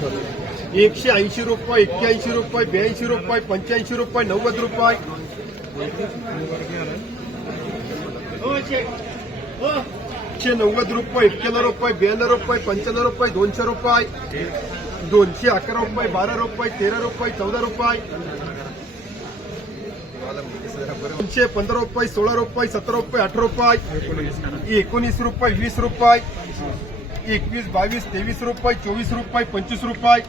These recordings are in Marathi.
180 रुपये, 81 रुपये, 82 रुपये, 85 रुपये, 90 रुपये, 190 रुपये, 91 रुपये, 92 रुपये, 95 रुपये, 200 रुपये, 211 रुपये, 12 रुपये, 13 रुपये, 14 रुपये, 215 रुपये, 16 रुपये, 17 रुपये, 18 रुपये, 19 रुपये, 20 रुपये, 21, 22, 23 रुपये, 24 रुपये, 25 रुपये,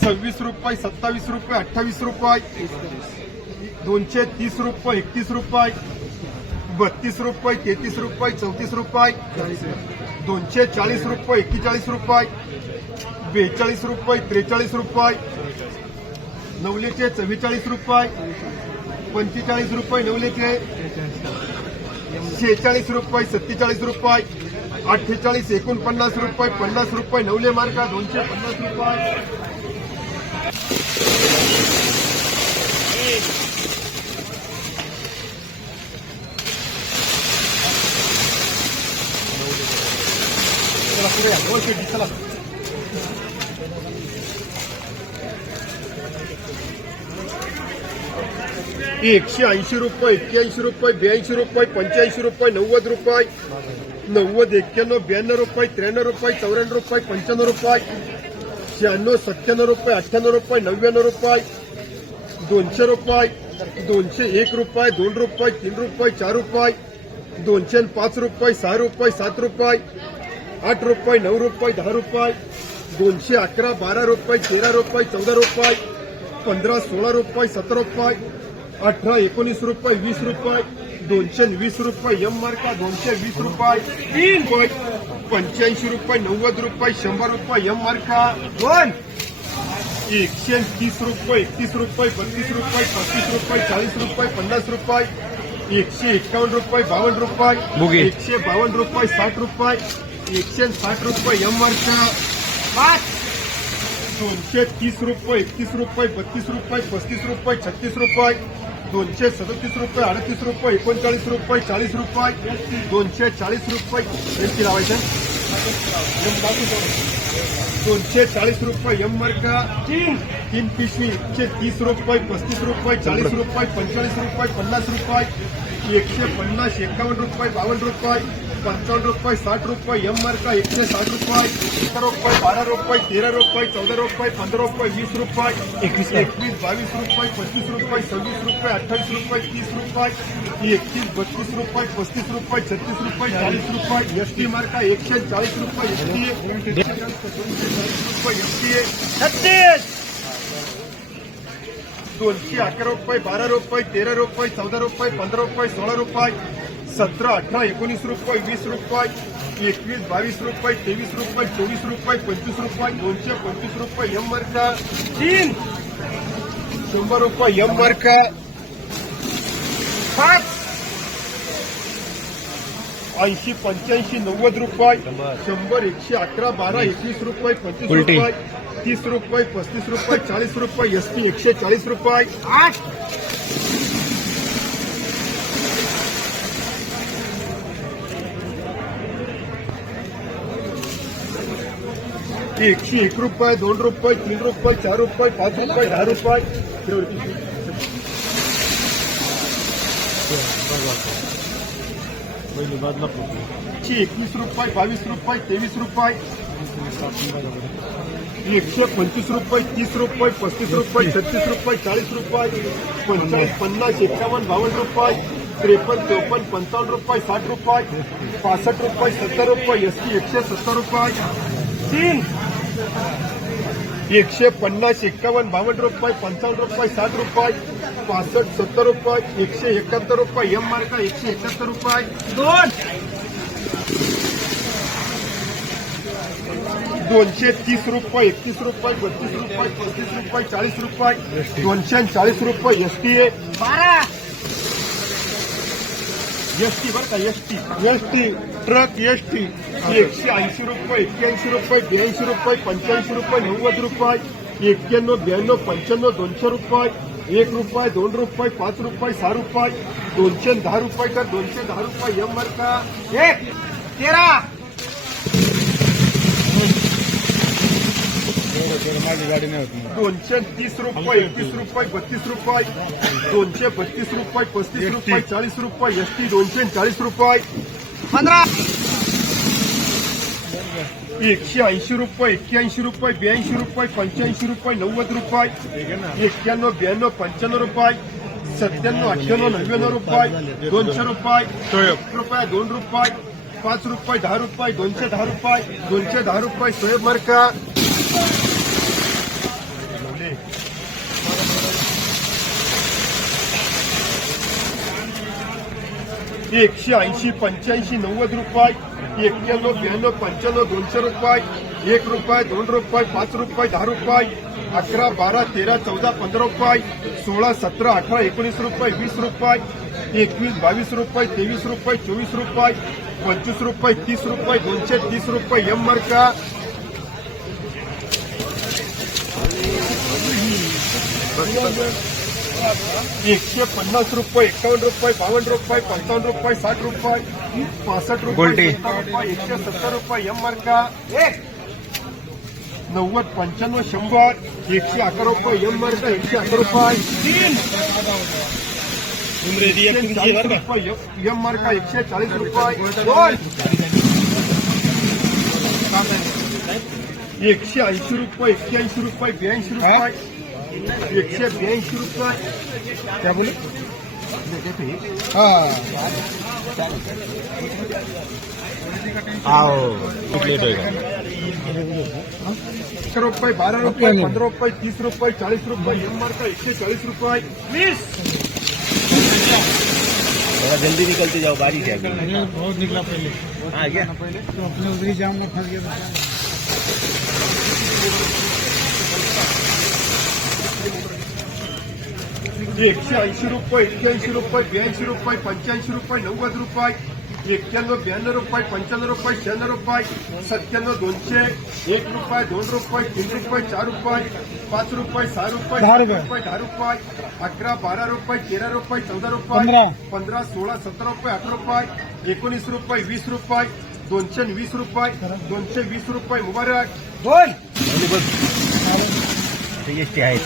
26 रुपये, 27 रुपये, 28 रुपये, 230 रुपये, 31 रुपये, 32 रुपये, 33 रुपये, 34 रुपये, 240 रुपये, 41 रुपये, 42 रुपये, 43 रुपये, नवलेचे 44 रुपये, 45 रुपये नवलेचे, 46 रुपये, 47 रुपये, 48, 49 रुपये, 50 रुपये, नवले मार्का 250 रुपये, चला 180 रुपये, 81 रुपये, 82 रुपये, 85 रुपये, 90 रुपये, 90, 91, 92 रुपये, 93 रुपये, 94 रुपये, 95 रुपये, 96, 97 रुपये, 98 रुपये, 99 रुपये, 200 रुपये, 201 रुपये, 2 रुपये, 3 रुपये, 4 रुपये, 205 रुपये, 6 रुपये, 7 रुपये, 8 रुपये, 9 रुपये, 10 रुपये, 211, 12 रुपये, 13 रुपये, 14 रुपये, 15, 16 रुपये, 17 रुपये, 18, 19 रुपये, 20 रुपये, 220 रुपये, एम मार्का 220 रुपये, 85 रुपये, 90 रुपये, 100 रुपये, एम मार्का 130 रुपये, 31 रुपये, 32 रुपये, 35 रुपये, 40 रुपये, 50 रुपये, 151 रुपये, 52 रुपये, 152 रुपये, 60 रुपये, 160 रुपये, एम मार्का 230 रुपये, 31 रुपये, 32 रुपये, 35 रुपये, 36 रुपये, 237 रुपये, 38 रुपये, 39 रुपये, 40 रुपये, 240 रुपये, एमची लावायचं 240 रुपये, एम मार्का 3 पिशवी 130 रुपये, 35 रुपये, 40 रुपये, 45 रुपये, 50 रुपये, 150, 51 रुपये, 52 रुपये, 55 रुपये, 60 रुपये, एम मार्का 160 रुपये, 11 रुपये, 12 रुपये, 13 रुपये, 14 रुपये, 15 रुपये, 20 रुपये, 21, 22 रुपये, 25 रुपये, 26 रुपये, 28 रुपये, 30 रुपये, 31, 32 रुपये, 35 रुपये, 36 रुपये, 40 रुपये, एसटी मार्का 140 रुपये, एसटी 36, 211 रुपये, 12 रुपये, 13 रुपये, 14 रुपये, 15 रुपये, 16 रुपये, 17, 18, 19 रुपये, 20 रुपये, 21, 22 रुपये, 23 रुपये, 24 रुपये, 25 रुपये, 225 रुपये, एम मार्का 100 रुपये, एम मार्का 80, 85, 90 रुपये, 100, 111, 12, 21 रुपये, 25 रुपये, 30 रुपये, 35 रुपये, 40 रुपये, एसटी 140 रुपये, 101 रुपये, 2 रुपये, 3 रुपये, 4 रुपये, 5 रुपये, 10 रुपये, 21 रुपये, 22 रुपये, 23 रुपये, 125 रुपये, 30 रुपये, 35 रुपये, 36 रुपये, 40 रुपये, 45, 50, 51, 52 रुपये, 53, 54, 55 रुपये, 60 रुपये, 65 रुपये, 70 रुपये, एसटी 170 रुपये, 150, 51, 52 रुपये, 55 रुपये, 60 रुपये, 65, 70 रुपये, 171 रुपये, एम मार्का 171 रुपये, 230 रुपये, 31 रुपये, 32 रुपये, 35 रुपये, 40 रुपये, 240 रुपये, एसटी 12, एसटी बरं का एसटी ट्रक एसटी 180 रुपये, 81 रुपये, 82 रुपये, 85 रुपये, 90 रुपये, 91, 92, 95, 200 रुपये, 1 रुपये, 2 रुपये, 5 रुपये, 6 रुपये, 210 रुपये का 210 रुपये, एम मार्का 13, 230 रुपये, 21 रुपये, 32 रुपये, 232 रुपये, 35 रुपये, 40 रुपये, एसटी 240 रुपये, 180 रुपये, 81 रुपये, 82 रुपये, 85 रुपये, 90 रुपये, 91, 92, 95 रुपये, 97, 98, 99 रुपये, 200 रुपये, 1 रुपये, 2 रुपये, 5 रुपये, 10 रुपये, 210 रुपये, 210 रुपये, सोयाब मार्का 180, 85, 90 रुपये, 91, 92, 95, 200 रुपये, 1 रुपये, 2 रुपये, 5 रुपये, 10 रुपये, 11, 12, 13, 14, 15 रुपये, 16, 17, 18, 19 रुपये, 20 रुपये, 21, 22 रुपये, 23 रुपये, 24 रुपये, 25 रुपये, 30 रुपये, 230 रुपये, एम मार्का 150 रुपये, 51 रुपये, 52 रुपये, 55 रुपये, 60 रुपये, 65 रुपये, 170 रुपये, एम मार्का 90, 95, 100, 111 रुपये, एम मार्का 111 रुपये, 140 रुपये, एम मार्का 140 रुपये, 180 रुपये, 81 रुपये, 82 रुपये, 182 रुपये, क्या बोले आओ लेट होएगा 11 रुपये, 12 रुपये, 15 रुपये, 30 रुपये, 40 रुपये, एम मार्का 140 रुपये, थोड़ा जल्दी निकलते जाओ, बारिश है अभी। बहुत निकला पहले हाँ क्या तो अपने उधरी जाम में फंस गया 180 रुपये, 81 रुपये, 82 रुपये, 85 रुपये, 90 रुपये, 91, 92 रुपये, 95 रुपये, 96 रुपये, 97, 200, 1 रुपये, 2 रुपये, 3 रुपये, 4 रुपये, 5 रुपये, 6 रुपये, 7 रुपये, 10 रुपये, 11, 12 रुपये, 13 रुपये, 14 रुपये, 15, 16, 17 रुपये, 18 रुपये, 19 रुपये, 20 रुपये, 220 रुपये, 220 रुपये, मुबारक जीएसटी आहे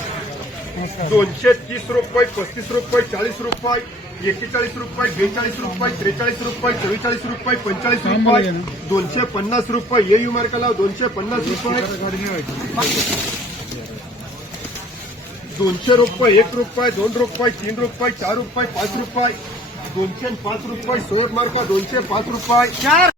230 रुपये, 35 रुपये, 40 रुपये, 41 रुपये, 42 रुपये, 43 रुपये, 44 रुपये, 45 रुपये, 250 रुपये, ये यू मार्का लाव 250 रुपये, 200 रुपये, 1 रुपये, 2 रुपये, 3 रुपये, 4 रुपये, 5 रुपये, 205 रुपये, सोयाब मार्का 205 रुपये,